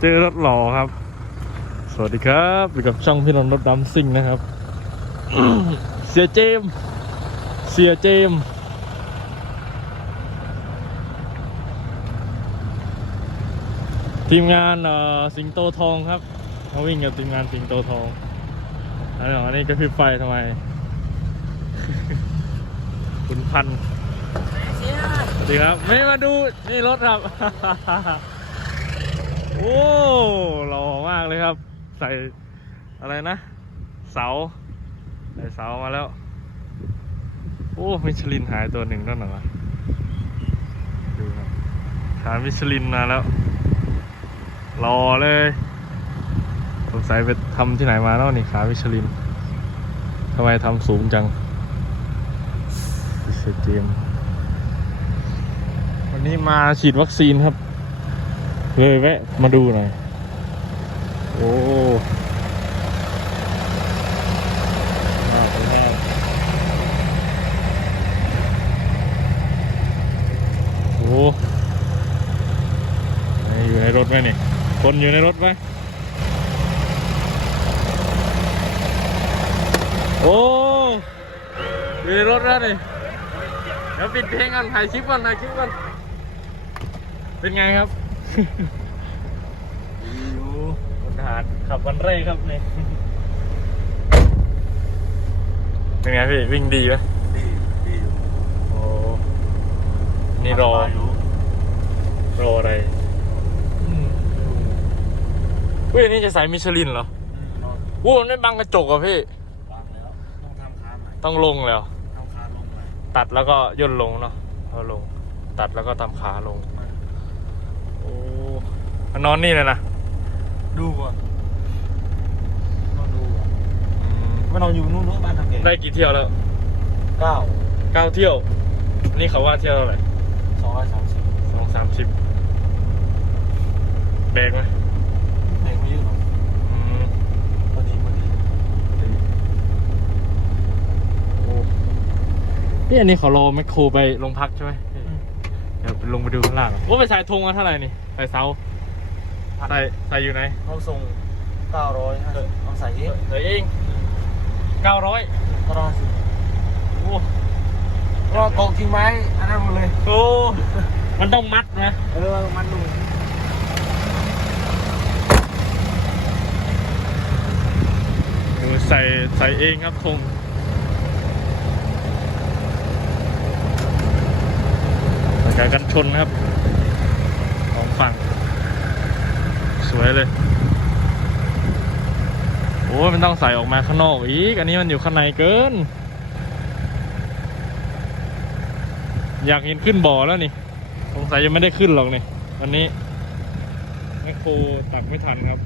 เจอรถหล่อครับ สวัสดีครับอยู่กับช่องพี่นนท์รถดำซิ่งนะครับ เสียเจมส์เสียเจมส์ทีมงานเอ่อสิงโตทองครับมาวิ่งกับทีมงานสิงโตทองอันนี้อันนี้ก็คือไฟทำไม คุณพันธุ์สวัสดีครับ ไม่มาดูนี่รถครับ โอ้หล่อมากเลยครับ ใส่อะไรนะ เสา ใส่เสามาแล้ว โอ้มิชลินหายตัวหนึ่งนั่นหรอดูครับขามิชลินมาแล้วรอเลยสงสัยไปทำที่ไหนมาแล้วนี่ขามิชลินทำไมทำสูงจังดิเซเจมวันนี้มาฉีดวัคซีนครับ เลยแวะมาดูหน่อย โอ้โอ้อยู่ในรถไหมนี่ คนอยู่ในรถไหมโอ้อยู่ในรถแล้วนี่ เดี๋ยวปิดเพลงก่อนถ่ายคลิปก่อนถ่ายคลิปก่อน เป็นไงครับ อยู่บนหารขับวันแรกครับเนี่ยเป็นไงพี่วิ่งดีไหมดีดีอยู่โอ้นี่รออยู่รออะไรอืมเฮ้ยนี่จะใส่มิชลินเหรอนอนวู้มันไม่บังกระจกอะพี่ วางแล้วต้องทำค้าใหม่ต้องลงแล้ว ทำค้าลงใหม่ตัดแล้วก็ย่นลงเนาะเอาลง ตัดแล้วก็ทำขาลง นอนนี่เลยนะดูก่อนนอนดูก่อนไม่นอนอยู่นู่นนู้นบ้านทำเองได้กี่เที่ยวแล้วเก้าเก้าเที่ยว นี่เขาว่าเที่ยวเท่าไหร่สองร้อยสามสิบสองสามสิบแบกไหมเด็กไม่เยอะหรอกอืมพอดีพอดีโอ้นี่อันนี้เขารอแมคโครไปโรงพักใช่ไหมเดี๋ยวลงไปดูข้างล่างว่าไปใส่ธงมาเท่าไหร่นี่ใส่เสา ใส่ใส่อยู่ไหนเขาส่งเก้าร้อยห้าสิบเอาใส่เองใส่เองเก้าร้อยเก้าร้อยห้าสิบโอ้ก็ตกกิ่งไม้อันนั้นหมดเลยโหมันต้องมัดนะเออมันดูเออใส่ใส่เองครับธงใส่กันชนครับสองฝั่ง สวยเลย โอ้ยมันต้องใส่ออกมาข้างนอกอีก อันนี้มันอยู่ข้างในเกิน อยากเห็นขึ้นบ่อแล้วนี่สงสัยยังไม่ได้ขึ้นหรอกนี่วันนี้แมคโครตักไม่ทันครับ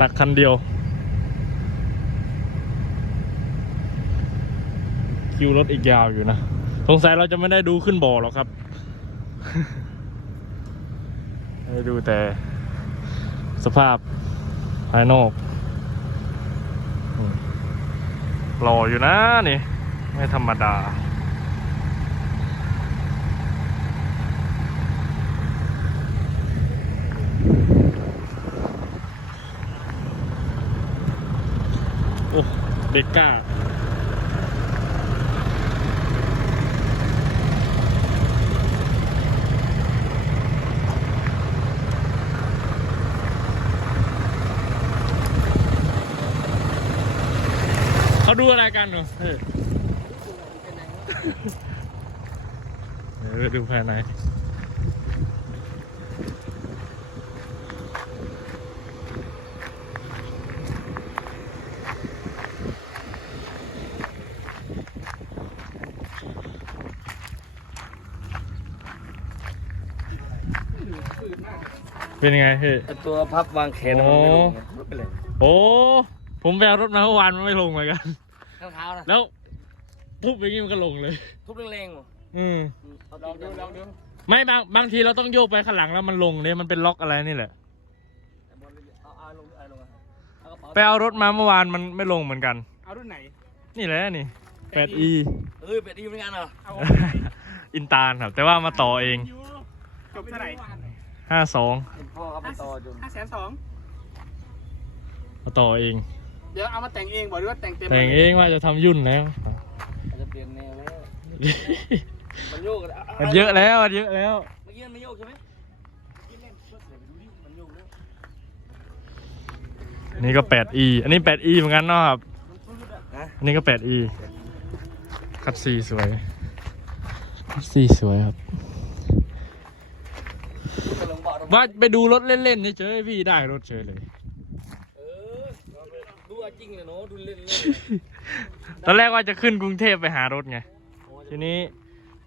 ตักคันเดียว คิวรถอีกยาวอยู่นะ สงสัยเราจะไม่ได้ดูขึ้นบ่อหรอกครับให้ดูแต่สภาพภายนอกหล่ออยู่นะนี่ ไม่ธรรมดา โอ้ เด็กกล้า เขาดูอะไรกันเหรอเออเออดูภายในเป็นยังไงพี่ ตัวพับวางแขนมันไม่ลงไม่เป็นไร โอ้ ผมไปเอารถมาเมื่อวานมันไม่ลงเหมือนกันข้างเท้านะแล้วทุบอย่างนี้มันก็ลงเลย ทุบแรงๆว่ะอืมลองดูลองดูไม่บางบางทีเราต้องโยกไปข้างหลังแล้วมันลงเนี่ยมันเป็นล็อกอะไรนี่แหละ เอาเอาลงเอาลงเอากระเป๋าไปเอารถมาเมื่อวานมันไม่ลงเหมือนกัน เอารุ่นไหน นี่แหละนี่ 8e เอ้ยเป็ดดีเหมือนกันเหรอเอาอินตาลครับ แต่ว่ามาต่อเอง จบเท่าไหร่ห้าสองพ่อเขาไปต่อจนห้าแสนสองมาต่อเอง เดี๋ยวเอามาแต่งเองบอกหรือว่าแต่งเต็มแต่งเองว่าจะทำยุ่นแล้ว อาจจะเปลี่ยนแนวแล้วมันโยกอะมันเยอะแล้วมันเยอะแล้ว เมื่อกี้มันไม่โยกใช่ไหมมันโยกแล้วนี่ก็ 8e อันนี้ 8e เหมือนกันเนาะครับฮะอันนี้ก็ 8e คัดซีสวย คัดซีสวยครับ ไปลงบ่อว่าไปดูรถเล่นๆเฉยๆพี่ได้รถเฉยเลยเออดูเอา จริงเลยเนาะดูเล่นเล่นตอนแรกว่าจะขึ้นกรุงเทพไปหารถไง ทีนี้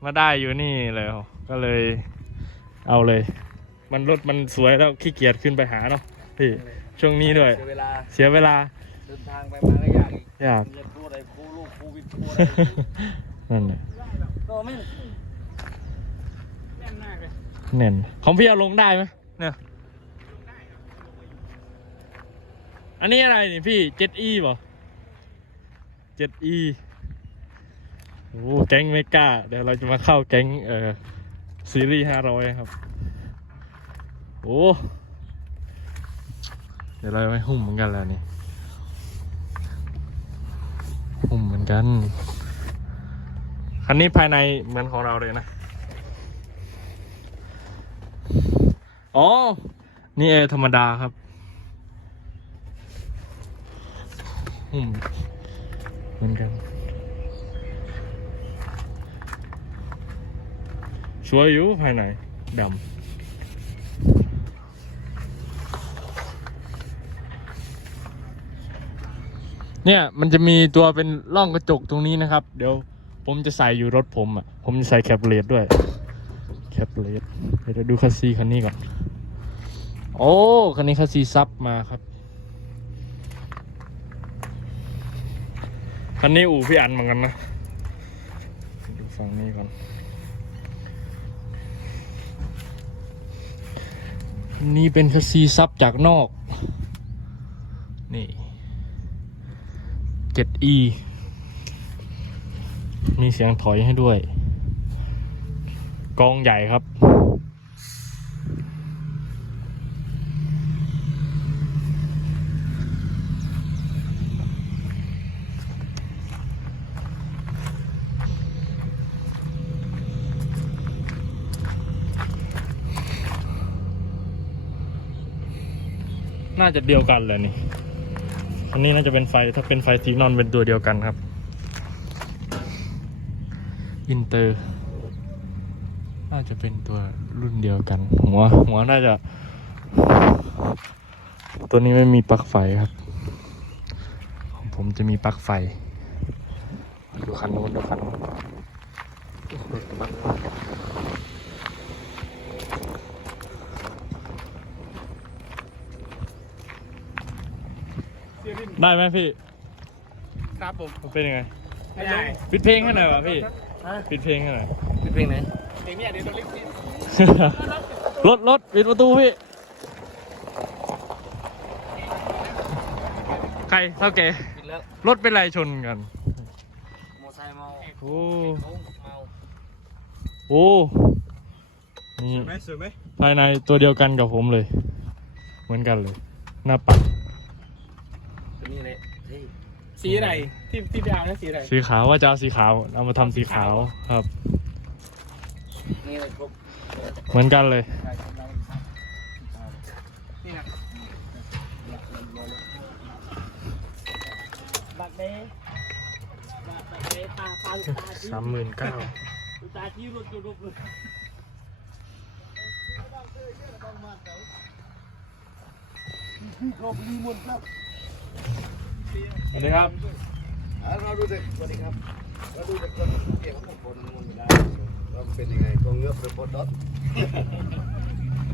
มาได้อยู่นี่เลยก็เลยเอาเลย มันรถมันสวยแล้วขี้เกียจขึ้นไปหาเนาะพี่ช่วงนี้ด้วย เสียเวลาเสียเวลาเดินทางไปมาก็ยากอีกยากเรียนรู้อะไรครูลูกครูวิทย์ครูอะไรนั่นแหละก็ไม่แน่นมากเลยแน่นของพี่เอาลงได้ไหมเนี่ย อันนี้อะไรนี่พี่ 7e ป่ะ 7e โอ้แก๊งเมกาเดี๋ยวเราจะมาเข้าแก๊งเอ่อซีรีส์500ครับ โอ้ เดี๋ยวเราไปหุ่มเหมือนกันแล้วนี่ หุ่มเหมือนกัน คันนี้ภายในเหมือนของเราเลยนะ อ๋อ นี่แอร์ธรรมดาครับ หุ่มเหมือนกัน สวยอยู่ภายในดำเนี่ยมันจะมีตัวเป็นร่องกระจกตรงนี้นะครับ เดี๋ยวผมจะใส่อยู่รถผมอะ ผมจะใส่แคปเลตด้วย แคปเลตเดี๋ยวดูคัสซีคันนี้ก่อน โอ้ คันนี้คัสซีซับมาครับ คันนี้อู่พี่อันเหมือนกันนะดูฝั่งนี้ก่อนนี่เป็นคัสซีซับจากนอก นี่ 7e มีเสียงถอยให้ด้วย กองใหญ่ครับ น่าจะเดียวกันเลยนี่อันนี้น่าจะเป็นไฟถ้าเป็นไฟสีนอนเป็นตัวเดียวกันครับ อินเตอร์ น่าจะเป็นตัวรุ่นเดียวกัน หัวหัวน่าจะ ตัวนี้ไม่มีปลั๊กไฟครับ ของผมจะมีปลั๊กไฟ ดูคันนู้นดูคันนู้นปลั๊กไฟ ได้ไหมพี่ ครับผมมันเป็นยังไง ไม่ได้ปิดเพลงให้หน่อยวะพี่ปิดเพลงให้หน่อยเป็นเพลงไหนเพลงเนี้ยเดี๋ยวตัวเล็กนิดรถรถปิดประตูพี่ ใครเท่าแกปิดแล้วรถเป็นไรชนกัน มอไซค์เมาโอ้เมาโอ้นี่สวยไหมสวยไหมภายในตัวเดียวกันกับผมเลย เหมือนกันเลย หน้าปัด ตัวนี้เลยเฮ้ย สีอะไรที่ที่ไปเอานะสีอะไรสีขาวว่าจะเอาสีขาว เอามาทำสีขาวครับ นี่เลยครบเหมือนกันเลยใช่ครับเราครับอ่านี่นะบัตรเด้บัตรเด้ตาตาตาที่สามหมื่นเก้าตาที่รถรถรถ สวัสดีครับเราดูเด็กสวัสดีครับเราดูเด็กคนเกี่ยวกับคนมันไม่ได้เราเป็นยังไงก็เงือบเป็นบดดอท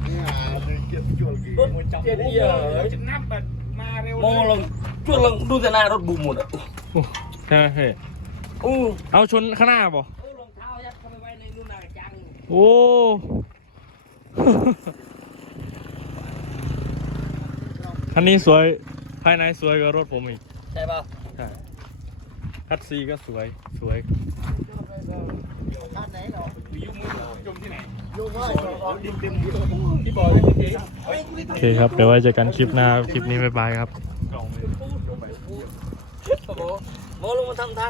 นี่หาเลยเก็บจวลกี่รถจับเจ็ดเอีเอียยจะนับแบบมาเร็วมองลงช่วยลงดูแต่หน้ารถบูมหมดอะใช่ไหมพี่อู้เอาชนข้างหน้าป่ะเออรองเท้ายัดเข้าไปไว้ในนู่นน่ะจังโอ้คันนี้สวย ภายในสวยกว่ารถผมอีก ใช่ป่ะใช่คัดซีก็สวย สวยท่านไหนเนาะวิจมที่ไหนโยกง่ายเราดินเต็มที่ที่บ่อเลยพี่โอเคครับเดี๋ยวไว้เจอกันคลิปหน้า คลิปนี้บ๊ายบายครับกล่องเลยโอ้โหโมลงมาทำทาง